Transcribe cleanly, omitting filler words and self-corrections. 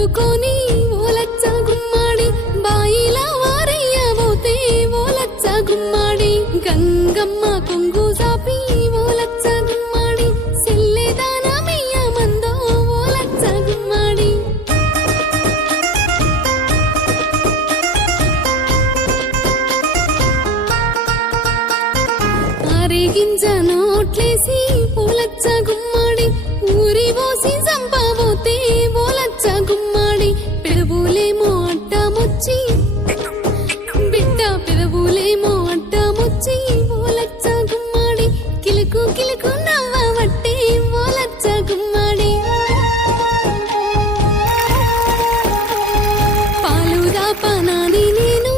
పట్టుకొని ఓలచ్చ గుమ్మాడి బాయిలా వారయ్యబోతే ఓలచ్చ గుమ్మాడి గంగమ్మ కొంగు సాపి ఓలచ్చ గుమ్మాడి సెల్లెదానమయ్య మందో ఓలచ్చ గుమ్మాడి అరిగింజ నోట్లేసి ఓలచ్చ గుమ్మాడి ఊరి పోసి సంపబోతే ఓలచ్చ గుమ్మాడి పెదవులేమో అడ్డమొచ్చి బిడ్డ పెదవులేమో అడ్డమొచ్చి ఓలచ్చ గుమ్మాడి కిలుకు కిలుకు నవ్వబట్టే ఓలచ్చ గుమ్మాడి పాలు దాపనాని నేను